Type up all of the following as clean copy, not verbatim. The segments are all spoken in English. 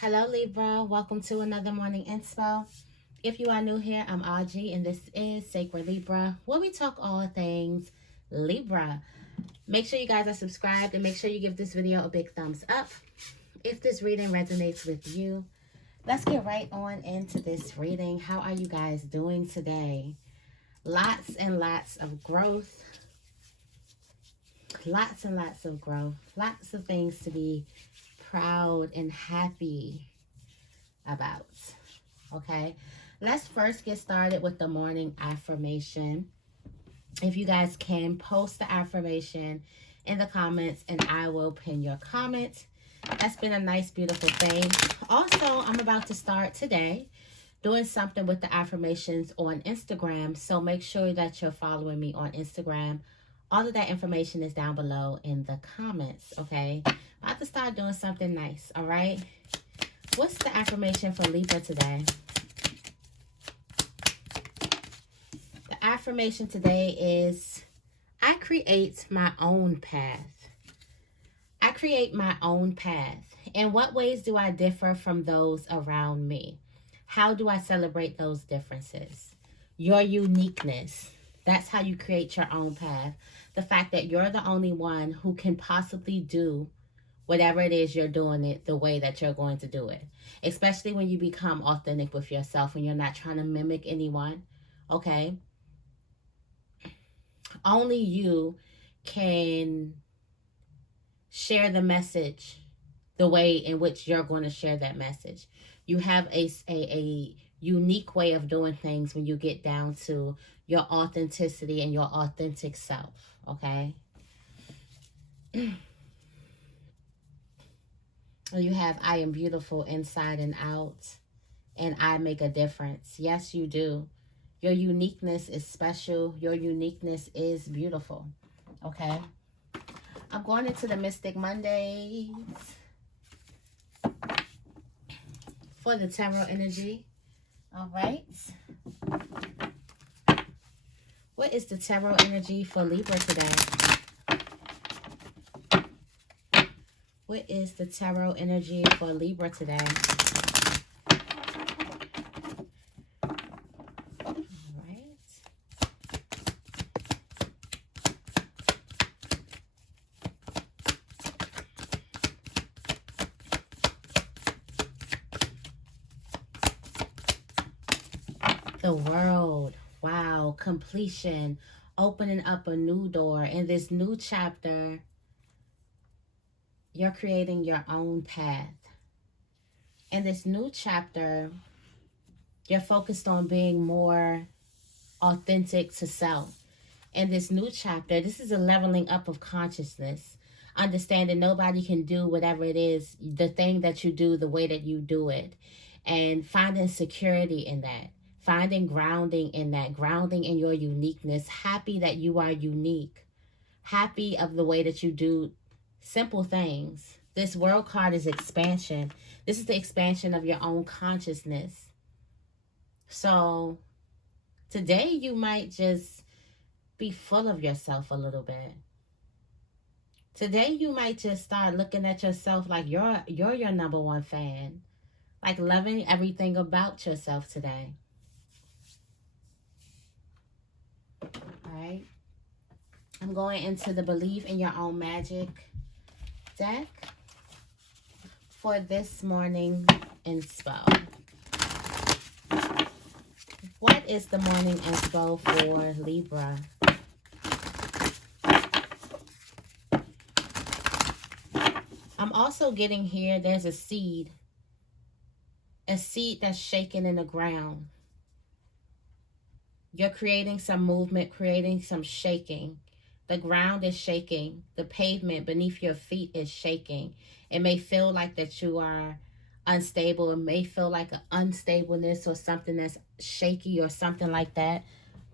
Hello Libra, welcome to another morning inspo. If you are new here, I'm Auji and this is Sacred Libra, where we talk all things Libra. Make sure you guys are subscribed and make sure you give this video a big thumbs up if this reading resonates with you. Let's get right on into this reading. How are you guys doing today? Lots and lots of growth. Lots and lots of growth. Lots of things to be proud and happy about. Okay, let's first get started with the morning affirmation. If you guys can, post the affirmation in the comments and I will pin your comment. That's been a nice, beautiful thing. Also, I'm about to start today doing something with the affirmations on Instagram, so make sure that you're following me on Instagram. All of that information is down below in the comments. Okay, about to start doing something nice. All right, what's the affirmation for Libra today? The affirmation today is, I create my own path. I create my own path. In what ways do I differ from those around me? How do I celebrate those differences? Your uniqueness. That's how you create your own path. The fact that you're the only one who can possibly do whatever it is you're doing it the way that you're going to do it. Especially when you become authentic with yourself and you're not trying to mimic anyone. Okay? Only you can share the message the way in which you're going to share that message. You have a unique way of doing things when you get down to your authenticity and your authentic self. Okay? You have, I am beautiful inside and out, and I make a difference. Yes, you do. Your uniqueness is special. Your uniqueness is beautiful. Okay? I'm going into the Mystic Mondays for the tarot energy. All right. What is the tarot energy for Libra today? What is the tarot energy for Libra today? The World. Wow. Completion. Opening up a new door. In this new chapter, you're creating your own path. In this new chapter, you're focused on being more authentic to self. In this new chapter, this is a leveling up of consciousness. Understanding nobody can do whatever it is, the thing that you do, the way that you do it. And finding security in that. Finding grounding in that. Grounding in your uniqueness. Happy that you are unique. Happy of the way that you do simple things. This World card is expansion. This is the expansion of your own consciousness. So today you might just be full of yourself a little bit. Today you might just start looking at yourself like you're your number one fan. Like loving everything about yourself today. All right. I'm going into the Believe in Your Own Magic deck for this morning inspo. What is the morning inspo for Libra? I'm also getting here, there's a seed that's shaking in the ground. You're creating some movement, creating some shaking. The ground is shaking. The pavement beneath your feet is shaking. It may feel like that you are unstable. It may feel like an unstableness or something that's shaky or something like that.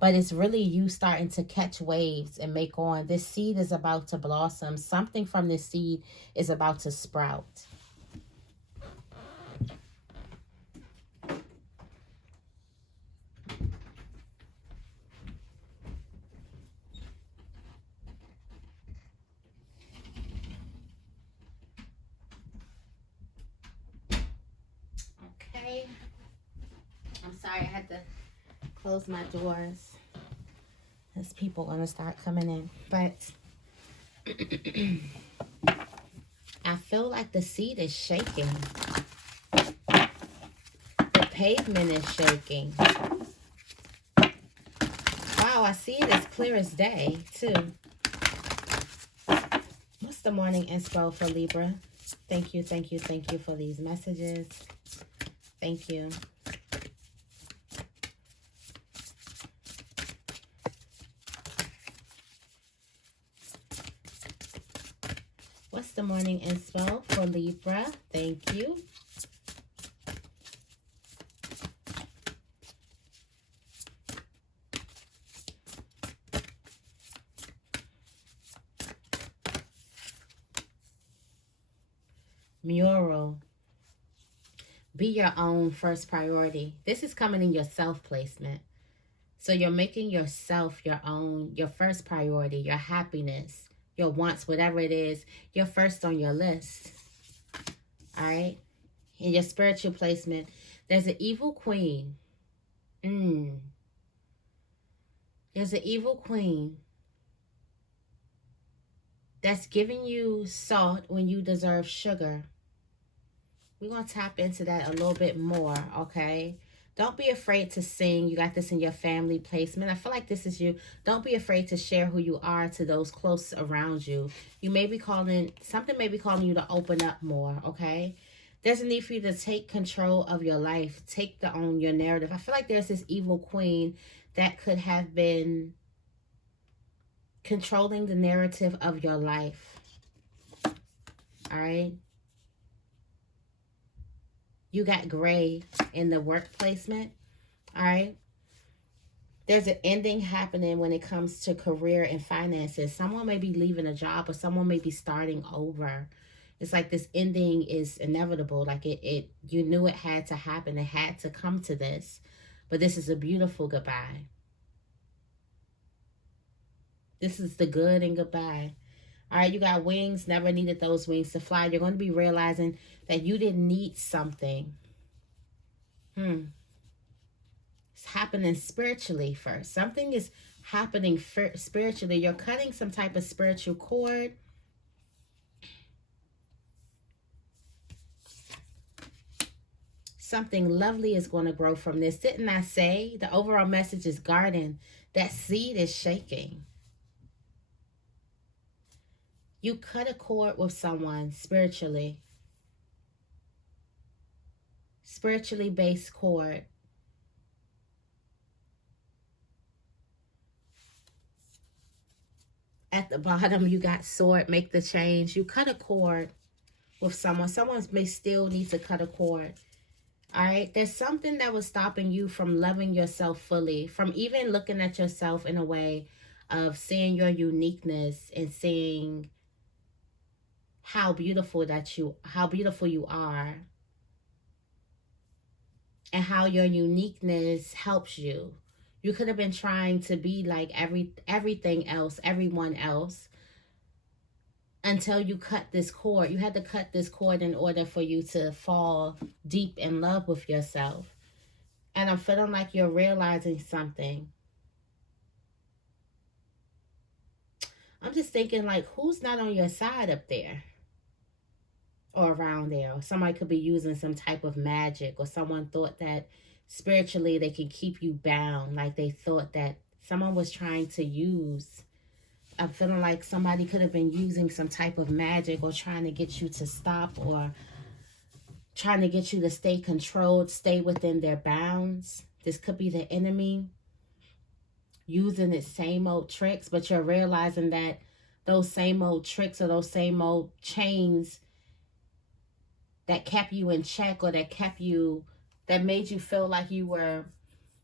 But it's really you starting to catch waves and make on. This seed is about to blossom. Something from this seed is about to sprout. Okay. I'm sorry, I had to close my doors. There's people gonna start coming in. But I feel like the seed is shaking. The pavement is shaking. Wow, I see it as clear as day, too. What's the morning inspo for Libra? Thank you, thank you, thank you for these messages. Thank you. What's the morning inspo for Libra? Thank you. Mural. Be your own first priority. This is coming in your self placement. So you're making yourself your own, your first priority, your happiness, your wants, whatever it is, you're first on your list. All right? In your spiritual placement, there's an evil queen. There's an evil queen that's giving you salt when you deserve sugar. We're going to tap into that a little bit more, okay? Don't be afraid to sing. You got this in your family placement. I feel like this is you. Don't be afraid to share who you are to those close around you. You may be something may be calling you to open up more, okay? There's a need for you to take control of your life. Take your narrative. I feel like there's this evil queen that could have been controlling the narrative of your life. All right? You got gray in the work placement. All right? There's an ending happening when it comes to career and finances. Someone may be leaving a job or someone may be starting over. It's like this ending is inevitable. Like you knew it had to happen. It had to come to this. But this is a beautiful goodbye. This is the good and goodbye. All right, you got wings. Never needed those wings to fly. You're going to be realizing that you didn't need something. It's happening spiritually first. Something is happening spiritually. You're cutting some type of spiritual cord. Something lovely is going to grow from this. Didn't I say the overall message is garden? That seed is shaking. You cut a cord with someone spiritually. Spiritually based cord. At the bottom, you got sword, make the change. You cut a cord with someone. Someone may still need to cut a cord. All right? There's something that was stopping you from loving yourself fully, from even looking at yourself in a way of seeing your uniqueness and seeing how beautiful you are, and how your uniqueness helps you. You could have been trying to be like everything else, everyone else, until you cut this cord. You had to cut this cord in order for you to fall deep in love with yourself. And I'm feeling like you're realizing something. I'm just thinking, like, who's not on your side up there or around there? Or somebody could be using some type of magic, or someone thought that spiritually they can keep you bound. Like they thought that someone was trying to use. I'm feeling like somebody could have been using some type of magic, or trying to get you to stop, or trying to get you to stay controlled, stay within their bounds. This could be the enemy using its same old tricks, but you're realizing that those same old tricks or those same old chains that kept you in check, or that made you feel like you were,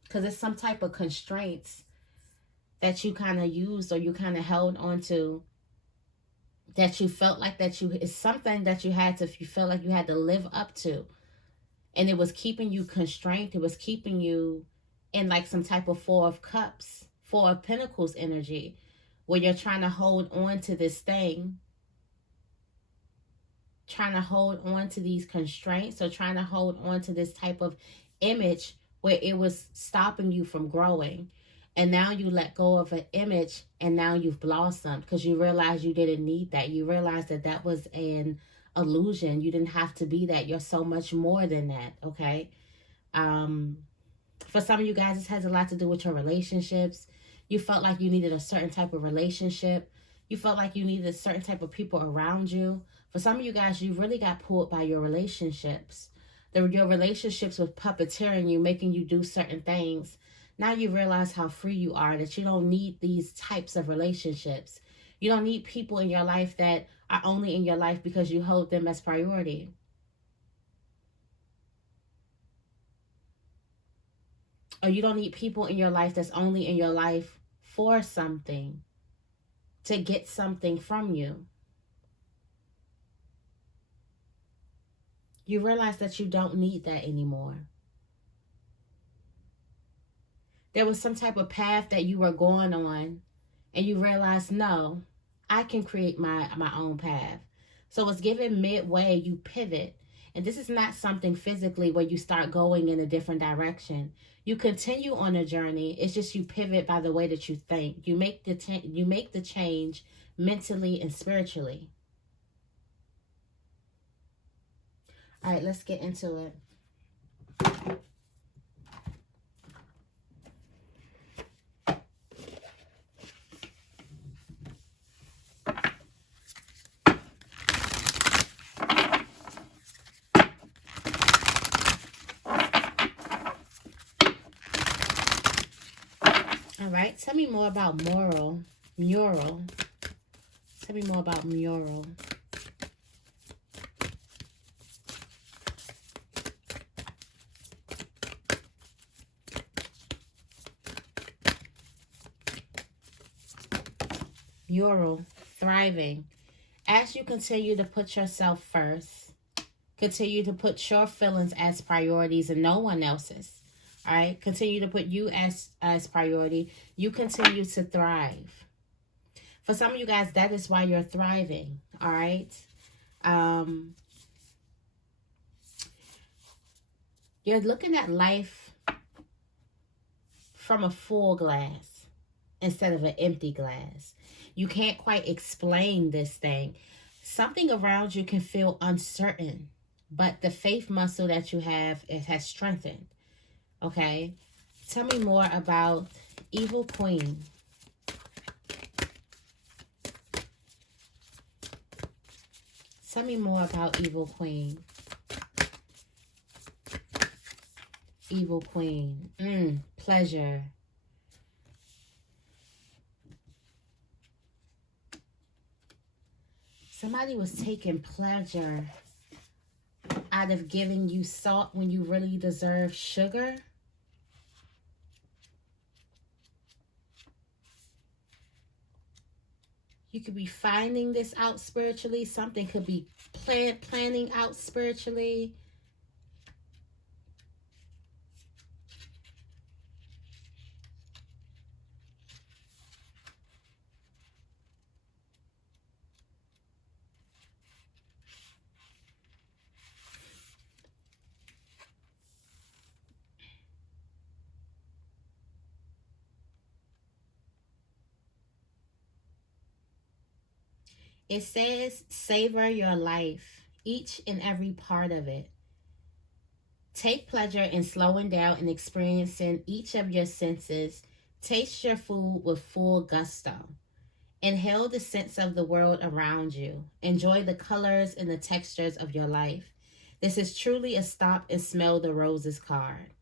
because it's some type of constraints that you kind of used, or you kind of held on to, that you felt like it's something that you felt like you had to live up to. And it was keeping you constrained. It was keeping you in like some type of Four of Cups, Four of Pentacles energy, where you're trying to hold on to this thing. trying to hold on to these constraints, or trying to hold on to this type of image where it was stopping you from growing. And now you let go of an image, and now you've blossomed because you realize you didn't need that. You realize that that was an illusion. You didn't have to be that. You're so much more than that, okay? For some of you guys, this has a lot to do with your relationships. You felt like you needed a certain type of relationship. You felt like you needed a certain type of people around you. For some of you guys, you really got pulled by your relationships. Your relationships with puppeteering you, making you do certain things. Now you realize how free you are, that you don't need these types of relationships. You don't need people in your life that are only in your life because you hold them as priority. Or you don't need people in your life that's only in your life for something, to get something from you. You realize that you don't need that anymore. There was some type of path that you were going on, and you realize, no, I can create my own path. So it's given midway, you pivot. And this is not something physically where you start going in a different direction. You continue on a journey. It's just you pivot by the way that you think. You make the change mentally and spiritually. All right, let's get into it. All right, tell me more about mural. Tell me more about mural. Mural, thriving. As you continue to put yourself first, continue to put your feelings as priorities and no one else's. All right, continue to put you as priority. You continue to thrive. For some of you guys, that is why you're thriving. All right. You're looking at life from a full glass instead of an empty glass. You can't quite explain this thing. Something around you can feel uncertain, but the faith muscle that you have, it has strengthened. Okay, tell me more about Evil Queen. Tell me more about Evil Queen. Evil Queen. Pleasure. Somebody was taking pleasure out of giving you salt when you really deserve sugar. You could be finding this out spiritually. Something could be planning out spiritually. It says, savor your life, each and every part of it. Take pleasure in slowing down and experiencing each of your senses. Taste your food with full gusto. Inhale the scents of the world around you. Enjoy the colors and the textures of your life. This is truly a stop and smell the roses card.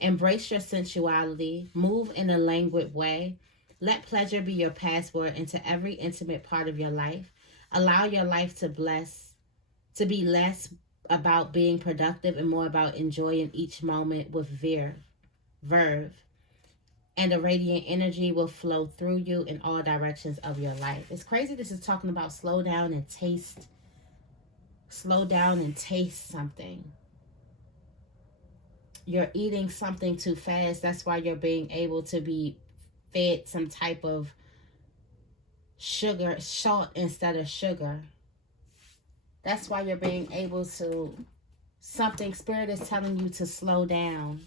Embrace your sensuality. Move in a languid way. Let pleasure be your password into every intimate part of your life. Allow your life to be less about being productive and more about enjoying each moment with verve. And the radiant energy will flow through you in all directions of your life. It's crazy this is talking about slow down and taste something. You're eating something too fast. That's why you're being able to be fed some type of salt instead of sugar. That's why you're being able to, something, Spirit is telling you to slow down.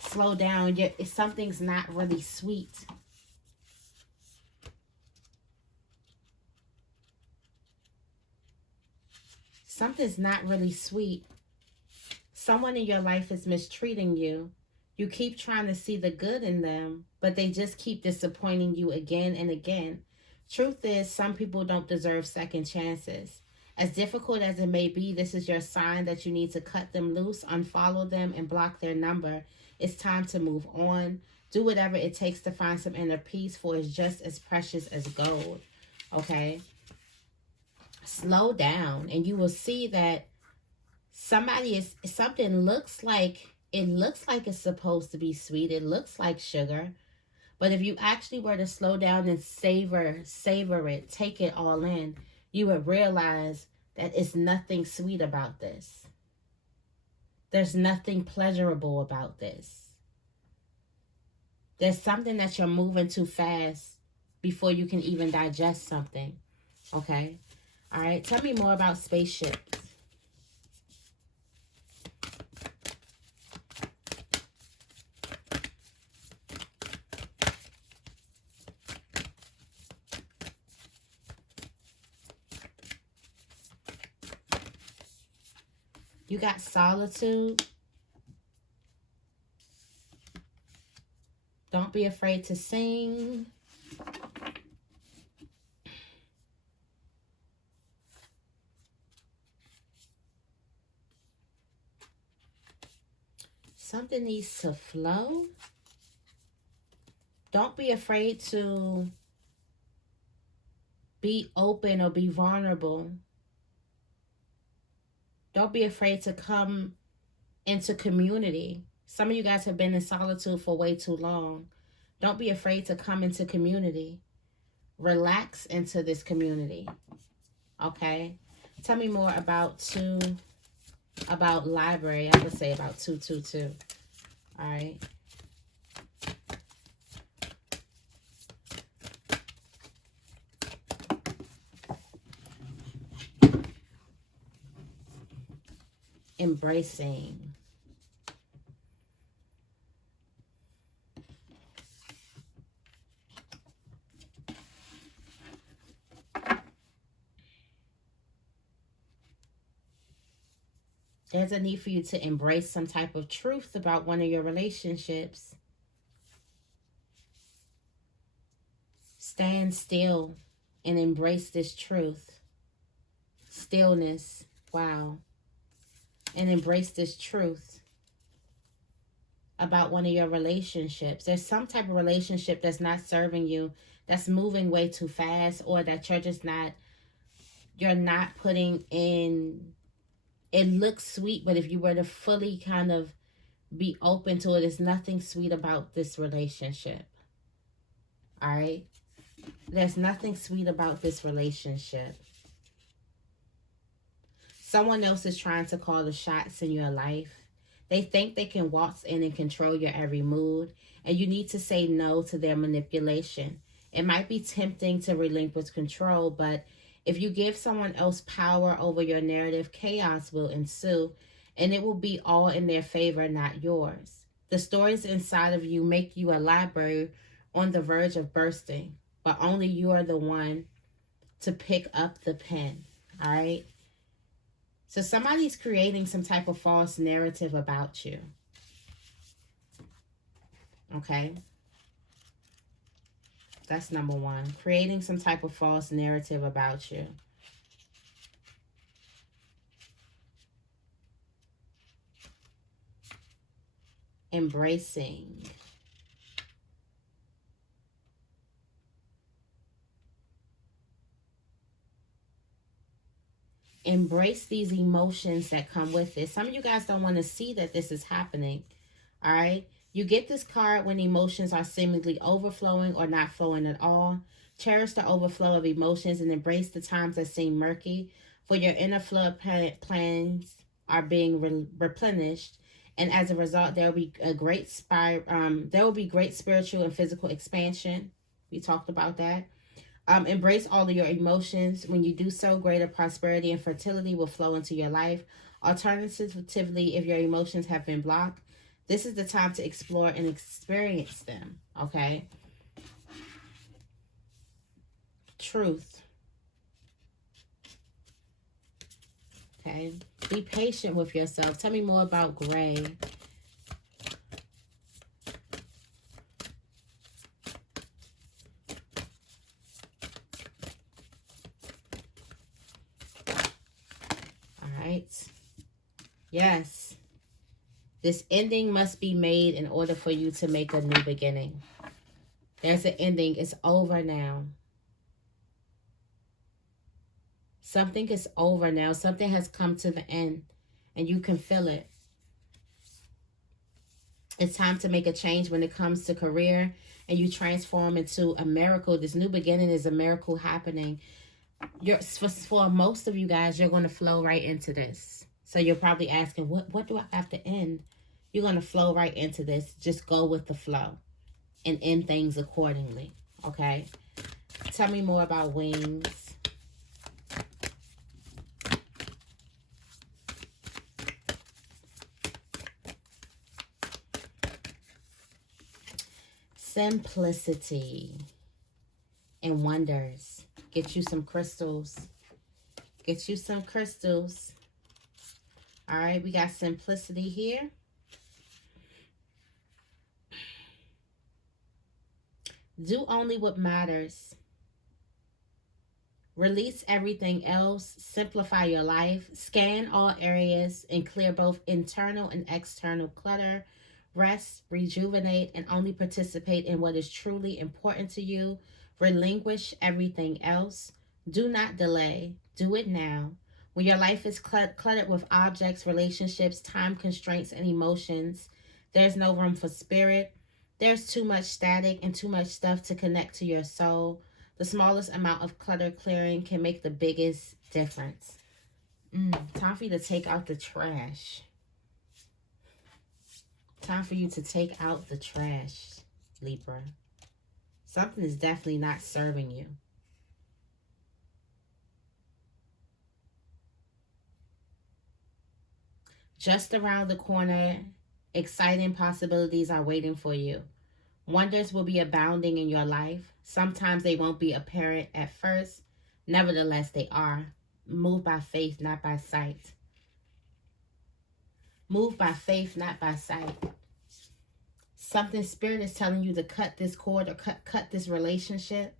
Slow down. Something's not really sweet. Something's not really sweet. Someone in your life is mistreating you. You keep trying to see the good in them, but they just keep disappointing you again and again. Truth is, some people don't deserve second chances. As difficult as it may be, this is your sign that you need to cut them loose, unfollow them, and block their number. It's time to move on. Do whatever it takes to find some inner peace, for it's just as precious as gold. Okay? Slow down, and you will see that something looks like it's supposed to be sweet. It looks like sugar. But if you actually were to slow down and savor it, take it all in, you would realize that it's nothing sweet about this. There's nothing pleasurable about this. There's something that you're moving too fast before you can even digest something. Okay? All right, tell me more about spaceships. You got solitude. Don't be afraid to sing. Something needs to flow. Don't be afraid to be open or be vulnerable. Don't be afraid to come into community. Some of you guys have been in solitude for way too long. Don't be afraid to come into community. Relax into this community. Okay? Tell me more about library. I would say about 222. All right. Embracing. There's a need for you to embrace some type of truth about one of your relationships. Stand still and embrace this truth. Stillness. Wow. And embrace this truth about one of your relationships. There's some type of relationship that's not serving you, that's moving way too fast, or that you're not putting in. It looks sweet, but if you were to fully kind of be open to it, there's nothing sweet about this relationship. All right? There's nothing sweet about this relationship. Someone else is trying to call the shots in your life. They think they can waltz in and control your every mood, and you need to say no to their manipulation. It might be tempting to relinquish control, but if you give someone else power over your narrative, chaos will ensue, and it will be all in their favor, not yours. The stories inside of you make you a library on the verge of bursting, but only you are the one to pick up the pen, all right? So somebody's creating some type of false narrative about you. Okay? That's number one. Creating some type of false narrative about you. Embracing. Embrace these emotions that come with it. Some of you guys don't want to see that this is happening. All right? You get this card when emotions are seemingly overflowing or not flowing at all. Cherish the overflow of emotions and embrace the times that seem murky. For your inner flood plans are being replenished, and as a result, there will be great spiritual and physical expansion. We talked about that. Embrace all of your emotions. When you do so, greater prosperity and fertility will flow into your life. Alternatively, if your emotions have been blocked, this is the time to explore and experience them. Okay. Truth. Okay. Be patient with yourself. Tell me more about gray. All right. Yes. This ending must be made in order for you to make a new beginning. There's an ending. It's over now. Something is over now. Something has come to the end, and you can feel it. It's time to make a change when it comes to career, and you transform into a miracle. This new beginning is a miracle happening. For most of you guys, you're going to flow right into this. So you're probably asking, what do I have to end? You're going to flow right into this. Just go with the flow and end things accordingly. Okay? Tell me more about wings. Simplicity and wonders. Get you some crystals. Get you some crystals. All right, we got simplicity here. Do only what matters. Release everything else. Simplify your life. Scan all areas and clear both internal and external clutter. Rest, rejuvenate, and only participate in what is truly important to you. Relinquish everything else. Do not delay. Do it now. When your life is cluttered with objects, relationships, time constraints, and emotions, there's no room for spirit. There's too much static and too much stuff to connect to your soul. The smallest amount of clutter clearing can make the biggest difference. Time for you to take out the trash. Time for you to take out the trash, Libra. Something is definitely not serving you. Just around the corner, exciting possibilities are waiting for you. Wonders will be abounding in your life. Sometimes they won't be apparent at first. Nevertheless, they are. Move by faith, not by sight. Move by faith, not by sight. Something Spirit is telling you to cut this cord or cut this relationship.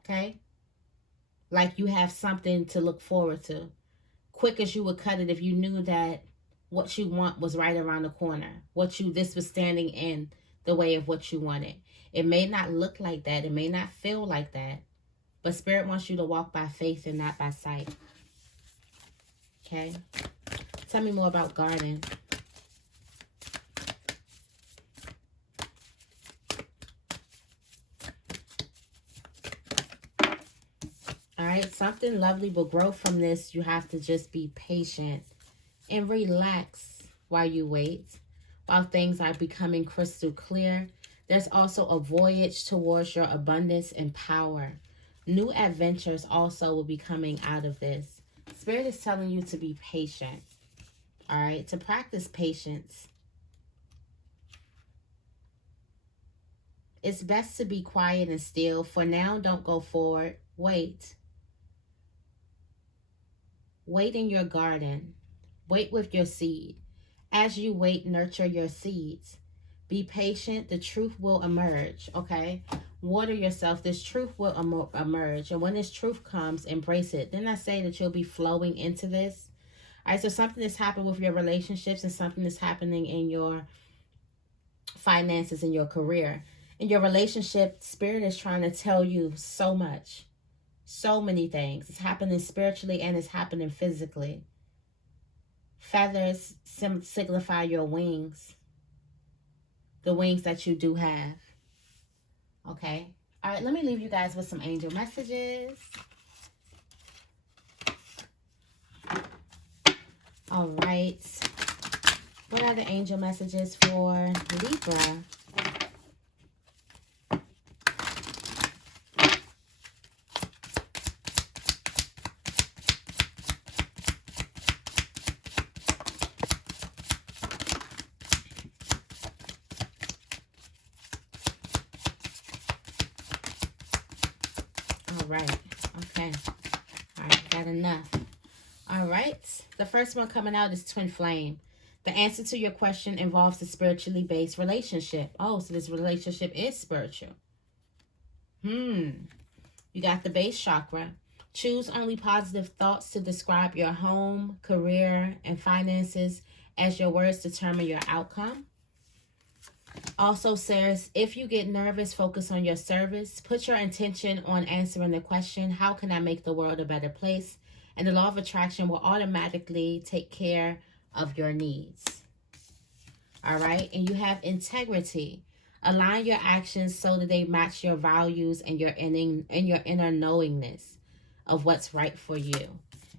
Okay? Like you have something to look forward to. Quick as you would cut it if you knew that what you want was right around the corner. This was standing in the way of what you wanted. It may not look like that. It may not feel like that. But Spirit wants you to walk by faith and not by sight. Okay? Tell me more about garden. All right, something lovely will grow from this. You have to just be patient and relax while you wait, while things are becoming crystal clear. There's also a voyage towards your abundance and power. New adventures also will be coming out of this. Spirit is telling you to be patient, all right, to practice patience. It's best to be quiet and still. For now, don't go forward. Wait. Wait in your garden. Wait with your seed. As you wait, nurture your seeds. Be patient. The truth will emerge, okay? Water yourself. This truth will emerge. And when this truth comes, embrace it. Didn't I say that you'll be flowing into this? All right, so something has happened with your relationships and something is happening in your finances, in your career. In your relationship, Spirit is trying to tell you so much. So many things. It's happening spiritually and it's happening physically. Feathers signify your wings. The wings that you do have. Okay. All right, let me leave you guys with some angel messages. All right. What are the angel messages for Libra? right. Okay. All right, got enough. All right. The first one coming out is Twin Flame. The answer to your question involves a spiritually based relationship. Oh, so this relationship is spiritual. You got the base chakra. Choose only positive thoughts to describe your home, career, and finances, as your words determine your outcome. Also says, if you get nervous, focus on your service. Put your intention on answering the question, how can I make the world a better place? And the law of attraction will automatically take care of your needs. All right. And you have integrity. Align your actions so that they match your values and your inner knowingness of what's right for you.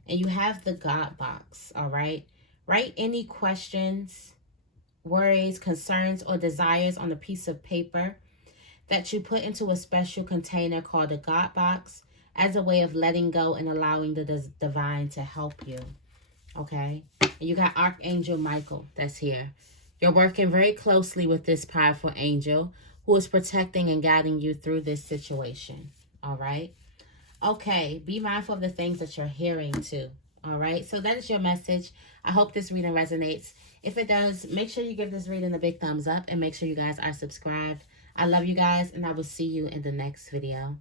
And you have the God box. All right. Write any questions, worries, concerns, or desires on a piece of paper that you put into a special container called a God box as a way of letting go and allowing the divine to help you. Okay. And you got Archangel Michael that's here. You're working very closely with this powerful angel who is protecting and guiding you through this situation. All right. Okay. Be mindful of the things that you're hearing too. All right. So that is your message. I hope this reading resonates. If it does, make sure you give this reading a big thumbs up and make sure you guys are subscribed. I love you guys, and I will see you in the next video.